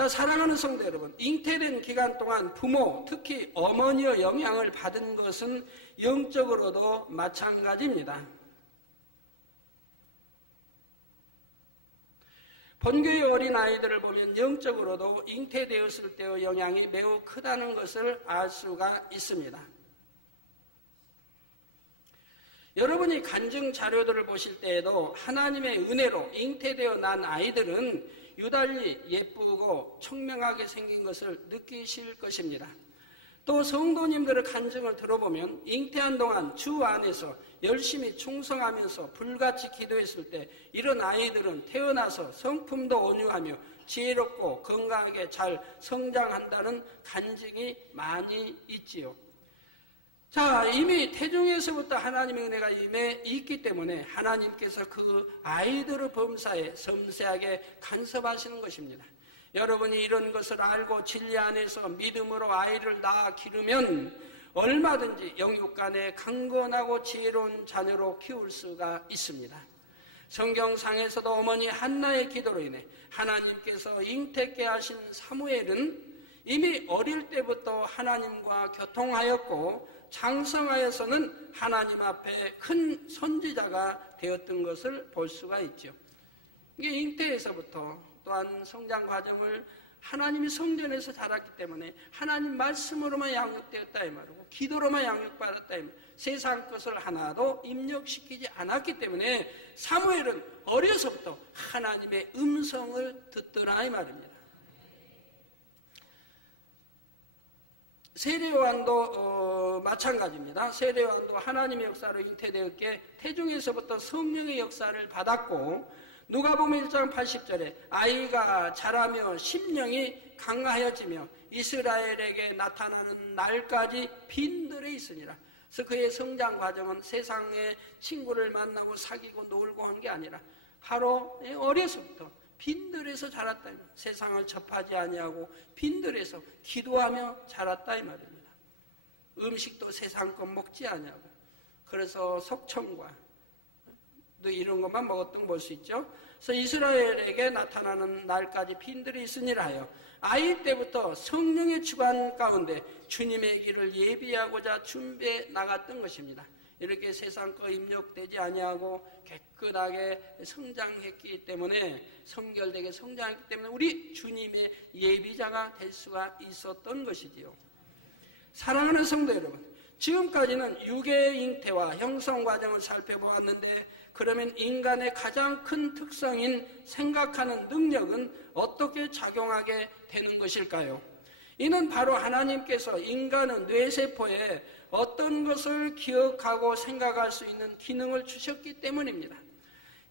자, 사랑하는 성도 여러분, 잉태된 기간 동안 부모, 특히 어머니의 영향을 받은 것은 영적으로도 마찬가지입니다. 본교의 어린아이들을 보면 영적으로도 잉태되었을 때의 영향이 매우 크다는 것을 알 수가 있습니다. 여러분이 간증 자료들을 보실 때에도 하나님의 은혜로 잉태되어 난 아이들은 유달리 예쁘고 청명하게 생긴 것을 느끼실 것입니다. 또 성도님들의 간증을 들어보면 잉태한 동안 주 안에서 열심히 충성하면서 불같이 기도했을 때 이런 아이들은 태어나서 성품도 온유하며 지혜롭고 건강하게 잘 성장한다는 간증이 많이 있지요. 자, 이미 태중에서부터 하나님의 은혜가 임해 있기 때문에 하나님께서 그 아이들의 범사에 섬세하게 간섭하시는 것입니다. 여러분이 이런 것을 알고 진리 안에서 믿음으로 아이를 낳아 기르면 얼마든지 영육간에 강건하고 지혜로운 자녀로 키울 수가 있습니다. 성경상에서도 어머니 한나의 기도로 인해 하나님께서 잉태케 하신 사무엘은 이미 어릴 때부터 하나님과 교통하였고 장성하여서는 하나님 앞에 큰 선지자가 되었던 것을 볼 수가 있죠. 이게 잉태에서부터 또한 성장 과정을 하나님이 성전에서 자랐기 때문에 하나님 말씀으로만 양육되었다 이 말이고 기도로만 양육받았다 이 말. 세상 것을 하나도 입력시키지 않았기 때문에 사무엘은 어려서부터 하나님의 음성을 듣더라 이 말입니다. 세례요한도 마찬가지입니다. 세례요한도 하나님의 역사로 잉태되었기에 태중에서부터 성령의 역사를 받았고 누가복음 1장 80절에 아이가 자라며 심령이 강하여지며 이스라엘에게 나타나는 날까지 빈들에 있으니라. 그래서 그의 성장 과정은 세상의 친구를 만나고 사귀고 놀고 한 게 아니라 바로 어려서부터 빈들에서 자랐다. 세상을 접하지 아니하고 빈들에서 기도하며 자랐다 이 말입니다. 음식도 세상 것 먹지 아니하고 그래서 속청과 또 이런 것만 먹었던 거 볼 수 있죠. 그래서 이스라엘에게 나타나는 날까지 빈들이 있으니라 하여 아이 때부터 성령의 주관 가운데 주님의 길을 예비하고자 준비해 나갔던 것입니다. 이렇게 세상 거 입력되지 아니하고 깨끗하게 성장했기 때문에 성결되게 성장했기 때문에 우리 주님의 예비자가 될 수가 있었던 것이지요. 사랑하는 성도 여러분, 지금까지는 육의 잉태와 형성 과정을 살펴보았는데 그러면 인간의 가장 큰 특성인 생각하는 능력은 어떻게 작용하게 되는 것일까요? 이는 바로 하나님께서 인간의 뇌세포에 어떤 것을 기억하고 생각할 수 있는 기능을 주셨기 때문입니다.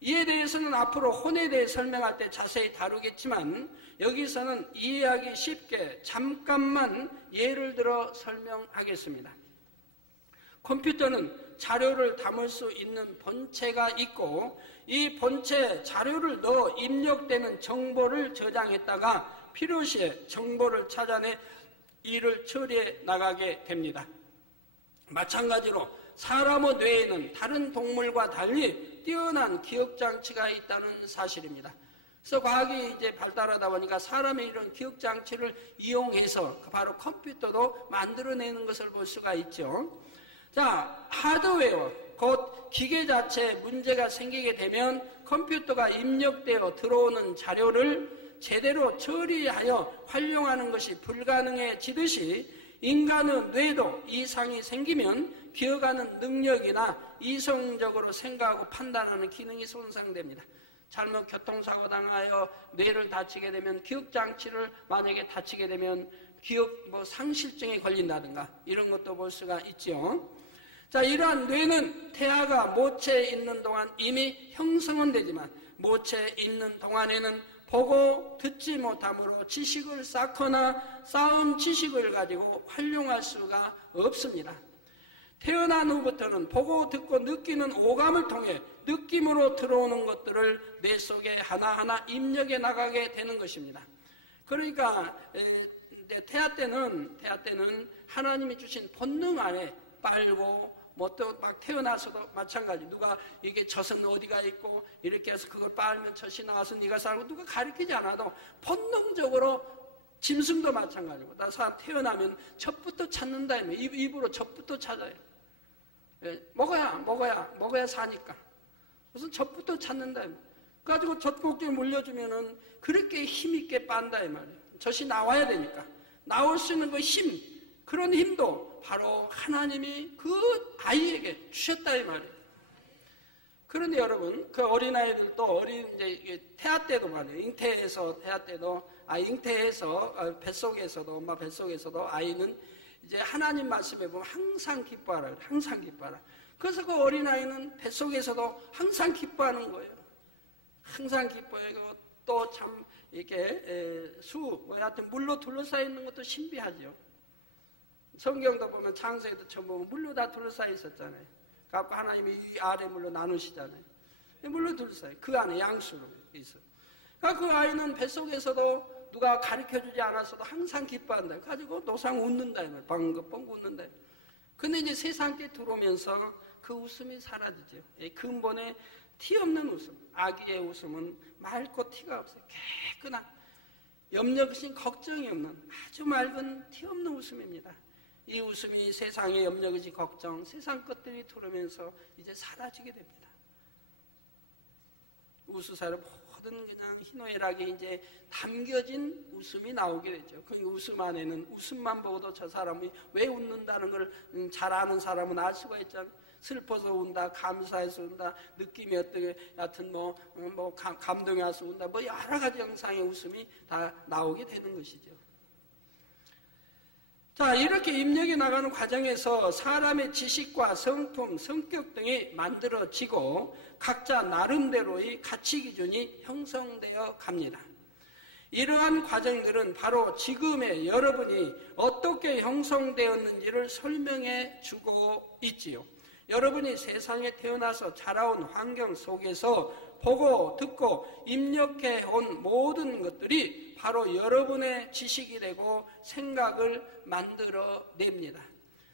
이에 대해서는 앞으로 혼에 대해 설명할 때 자세히 다루겠지만 여기서는 이해하기 쉽게 잠깐만 예를 들어 설명하겠습니다. 컴퓨터는 자료를 담을 수 있는 본체가 있고 이 본체에 자료를 넣어 입력되는 정보를 저장했다가 필요시에 정보를 찾아내 일을 처리해 나가게 됩니다. 마찬가지로 사람의 뇌에는 다른 동물과 달리 뛰어난 기억장치가 있다는 사실입니다. 그래서 과학이 이제 발달하다 보니까 사람의 이런 기억장치를 이용해서 바로 컴퓨터도 만들어내는 것을 볼 수가 있죠. 자, 하드웨어, 곧 기계 자체에 문제가 생기게 되면 컴퓨터가 입력되어 들어오는 자료를 제대로 처리하여 활용하는 것이 불가능해지듯이 인간의 뇌도 이상이 생기면 기억하는 능력이나 이성적으로 생각하고 판단하는 기능이 손상됩니다. 잘못 교통사고 당하여 뇌를 다치게 되면 기억장치를 만약에 다치게 되면 기억 상실증에 걸린다든가 이런 것도 볼 수가 있죠. 자, 이러한 뇌는 태아가 모체에 있는 동안 이미 형성은 되지만 모체에 있는 동안에는 보고 듣지 못함으로 지식을 쌓거나 쌓은 지식을 가지고 활용할 수가 없습니다. 태어난 후부터는 보고 듣고 느끼는 오감을 통해 느낌으로 들어오는 것들을 뇌 속에 하나하나 입력해 나가게 되는 것입니다. 그러니까 태아 때는 하나님이 주신 본능 안에 빨고 또 막 태어나서도 마찬가지. 누가 이게 젖은 어디가 있고 이렇게 해서 그걸 빨면 젖이 나와서 네가 살고 누가 가르치지 않아도 본능적으로 짐승도 마찬가지고. 나 사람 태어나면 젖부터 찾는다. 입으로 젖부터 찾아요. 먹어야 사니까. 무슨 젖부터 찾는다. 가지고 젖꼭지에 물려주면은 그렇게 힘있게 빤다 이 말이에요. 젖이 나와야 되니까. 나올 수 있는 그 힘, 그런 힘도 바로 하나님이 그 아이에게 주셨다 이 말이에요. 그런데 여러분, 그 어린아이들도 이제 태아 때도 말이에요. 잉태해서 뱃속에서도, 엄마 뱃속에서도 아이는 이제 하나님 말씀에 보면 항상 기뻐하라. 항상 기뻐하라. 그래서 그 어린아이는 뱃속에서도 항상 기뻐하는 거예요. 항상 기뻐해요. 또 참, 이렇게, 하여튼 물로 둘러싸여 있는 것도 신비하죠. 성경도 보면 창세기도 처음 보면 물로 다 둘러싸여 있었잖아요. 그래서 하나님이 이 아래 물로 나누시잖아요. 물로 둘러싸여. 그 안에 양수로 있어요. 그러니까 그 아이는 뱃속에서도 누가 가르쳐주지 않았어도 항상 기뻐한다. 가지고 노상 웃는다. 뻥긋뻥긋 웃는다. 근데 이제 세상에 들어오면서 그 웃음이 사라지죠. 근본에 티 없는 웃음. 아기의 웃음은 맑고 티가 없어요. 깨끗한, 염려 없인 걱정이 없는 아주 맑은 티 없는 웃음입니다. 이 웃음이 세상의 염려 없이 걱정, 세상 것들이 들어오면서 이제 사라지게 됩니다. 우수사를 모든 그냥 희노애락에 이제 담겨진 웃음이 나오게 되죠. 그 웃음 안에는 웃음만 보고도 저 사람이 왜 웃는다는 걸 잘 아는 사람은 알 수가 있잖아요. 슬퍼서 운다, 감사해서 운다, 느낌이 어떻게, 여하튼 감동이 와서 운다, 여러 가지 형상의 웃음이 다 나오게 되는 것이죠. 자, 이렇게 입력해 나가는 과정에서 사람의 지식과 성품, 성격 등이 만들어지고 각자 나름대로의 가치 기준이 형성되어 갑니다. 이러한 과정들은 바로 지금의 여러분이 어떻게 형성되었는지를 설명해 주고 있지요. 여러분이 세상에 태어나서 자라온 환경 속에서 보고 듣고 입력해 온 모든 것들이 바로 여러분의 지식이 되고 생각을 만들어냅니다.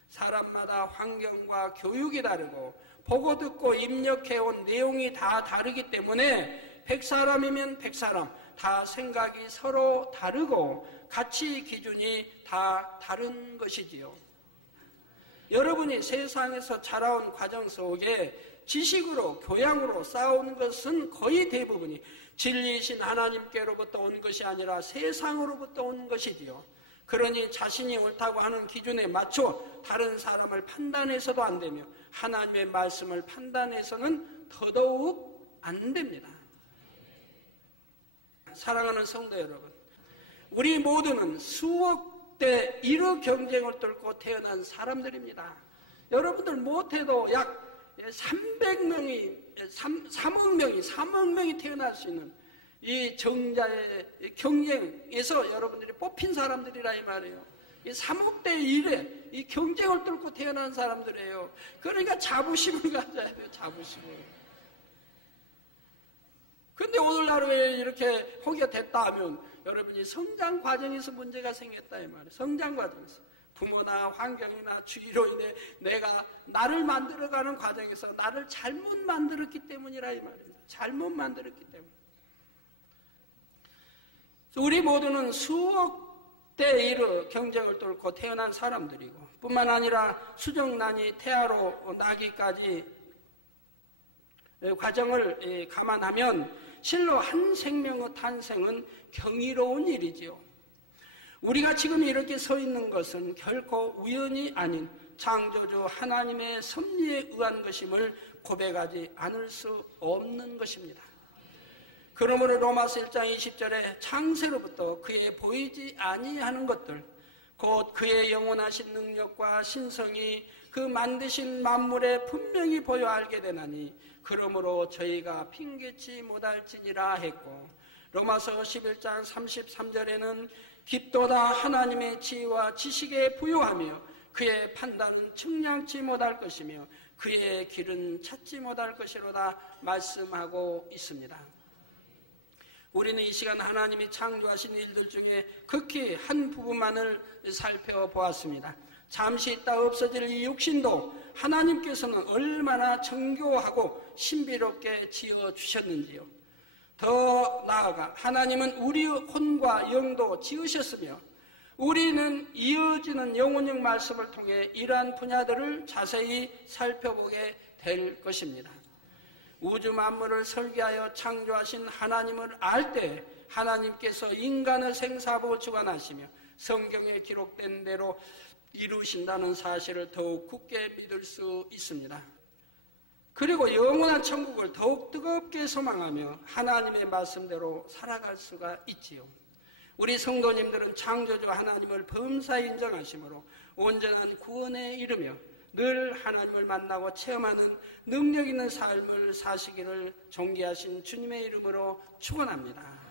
사람마다 환경과 교육이 다르고 보고 듣고 입력해 온 내용이 다 다르기 때문에 100사람이면 100사람 다 생각이 서로 다르고 가치 기준이 다 다른 것이지요. 여러분이 세상에서 자라온 과정 속에 지식으로, 교양으로 쌓아온 것은 거의 대부분이 진리이신 하나님께로부터 온 것이 아니라 세상으로부터 온 것이지요. 그러니 자신이 옳다고 하는 기준에 맞춰 다른 사람을 판단해서도 안 되며 하나님의 말씀을 판단해서는 더더욱 안 됩니다. 사랑하는 성도 여러분, 우리 모두는 수억 때 이런 경쟁을 뚫고 태어난 사람들입니다. 여러분들 못해도 약 3억 명이 태어날 수 있는 이 정자의 경쟁에서 여러분들이 뽑힌 사람들이라 이 말이에요. 이 3억 대 1에 이 경쟁을 뚫고 태어난 사람들이에요. 그러니까 자부심을 가져야 돼요. 자부심을. 근데 오늘날 왜 이렇게 호기가 됐다 하면 여러분이 성장 과정에서 문제가 생겼다 이 말이에요. 성장 과정에서. 부모나 환경이나 주위로 인해 내가 나를 만들어가는 과정에서 나를 잘못 만들었기 때문이라 이 말입니다. 잘못 만들었기 때문에. 우리 모두는 수억 대 1의 경쟁을 뚫고 태어난 사람들이고 뿐만 아니라 수정란이 태아로 나기까지 과정을 감안하면 실로 한 생명의 탄생은 경이로운 일이지요. 우리가 지금 이렇게 서 있는 것은 결코 우연이 아닌 창조주 하나님의 섭리에 의한 것임을 고백하지 않을 수 없는 것입니다. 그러므로 로마서 1장 20절에 창세로부터 그의 보이지 아니하는 것들 곧 그의 영원하신 능력과 신성이 그 만드신 만물에 분명히 보여 알게 되나니 그러므로 저희가 핑계치 못할지니라 했고 로마서 11장 33절에는 깊도다 하나님의 지혜와 지식에 부요하며 그의 판단은 측량치 못할 것이며 그의 길은 찾지 못할 것이로다 말씀하고 있습니다. 우리는 이 시간 하나님이 창조하신 일들 중에 극히 한 부분만을 살펴보았습니다. 잠시 있다 없어질 이 육신도 하나님께서는 얼마나 정교하고 신비롭게 지어주셨는지요. 더 나아가 하나님은 우리의 혼과 영도 지으셨으며 우리는 이어지는 영혼적 말씀을 통해 이러한 분야들을 자세히 살펴보게 될 것입니다. 우주 만물을 설계하여 창조하신 하나님을 알 때 하나님께서 인간을 생사하고 주관하시며 성경에 기록된 대로 이루신다는 사실을 더욱 굳게 믿을 수 있습니다. 그리고 영원한 천국을 더욱 뜨겁게 소망하며 하나님의 말씀대로 살아갈 수가 있지요. 우리 성도님들은 창조주 하나님을 범사에 인정하심으로 온전한 구원에 이르며 늘 하나님을 만나고 체험하는 능력 있는 삶을 사시기를 존귀하신 주님의 이름으로 축원합니다.